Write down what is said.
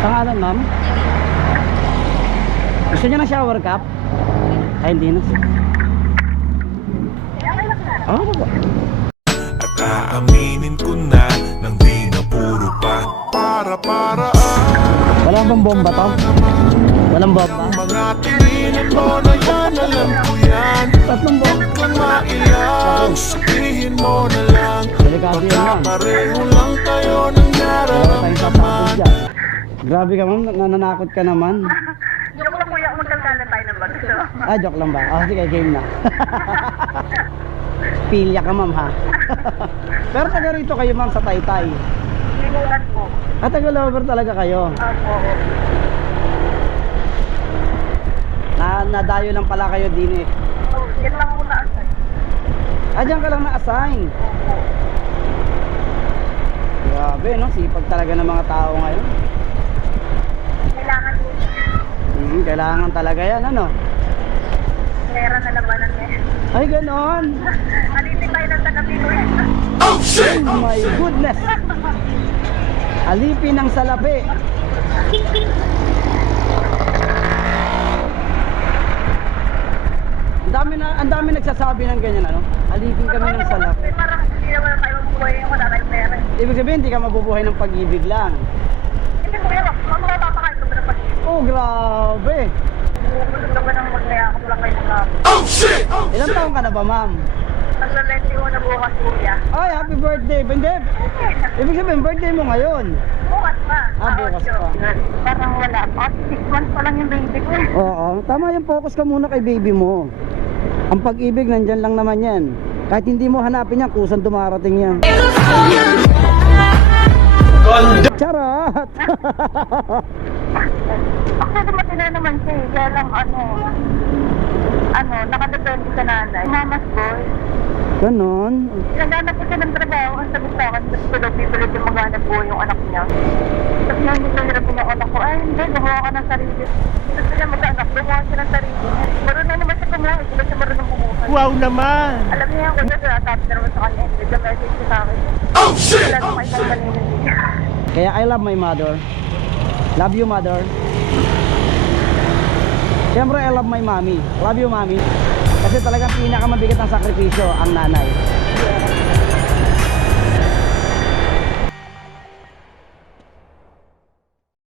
Pangalan, ma'am? Gusto niya ng shower cap? Ay, hindi na. Oh, At aaminin ko na nang di na puro pa para wala bang bomba to? Walang bomba? mga tirinan mo na yan, alam ko yan. Tatlong bomba. Kung maiyak, sabihin mo na lang. Delikado yun lang. Pareho lang tayo ng Wala tayong tatapos nararamdaman. dyan. Grabe ka, ma'am. Nananakot ka naman. Joke lang kuya, magkakala tayo ng bagso. Ah, joke lang ba? Oh, sige, game na. Pilya ka, ma'am, ha? Pero taga rito kayo, ma'am, sa Taytay. Limutan po. At taga Lover talaga kayo. Opo. Nadayo lang pala kayo din eh. Oh, yan lang po naasan. Ah, dyan ka lang na-assign. Opo. Grabe, no? Sipag talaga ng mga tao ngayon. Kailangan po. Kailangan talaga yan, ano? Pera na labanan niya. Ay, ganon. Alipin tayo ng tagabi ko yan. Oh shit! Oh my goodness. Alipin ng salapi. Ang dami nagsasabi ng ganyan, ano? Alipin kami ng salapi. Parang hindi naman tayo mabuhay yung wala tayong pera. Ibig sabihin, hindi ka mabubuhay ng pag-ibig lang. Hindi kuya, magpapakain ko ba na pag- Oh, grabe. Bumulog ka ba ng magnayakap lang kayo ng hapon? Oh shit! Ilang taon ka na ba, ma'am? Nagla-21 na bukas kuya. Ay, happy birthday. Hindi. Ibig sabihin, birthday mo ngayon. Bukas pa. Ah, bukas pa. Parang wala pa. 6 months pa lang yung baby ko. Oo, tama yung focus ka muna kay baby mo. Ang pag-ibig nandyan lang naman yan. Kahit hindi mo hanapin yan, kusang dumarating yan. Charot! Actually, matino naman siya eh. Kaya lang nakadepende sa nanay. Mama's boy. Ganon. Naghanap ko siya ng trabaho. Ang sabi sa akin, gusto daw pipilit yung maghanap buhay yung anak niya. Tapos nang gusto hirap yung anak ko, ay hindi, gumawa ka ng sarili. Gusto niya mag-anak, gumawa siya ng sarili. Marunong naman siya kumuha, hindi siya marunong bumuhay. Wow naman! Alam niya ako na tapos na naman sa kanya, nag-message siya sa akin. Oh shit! Wala naman ibang kanina niya. Kaya I love my mother. Love you, mother. Siyempre, I love my mommy. Love you, mommy. Kasi talagang pinakamabigat ng sakripisyo ang nanay.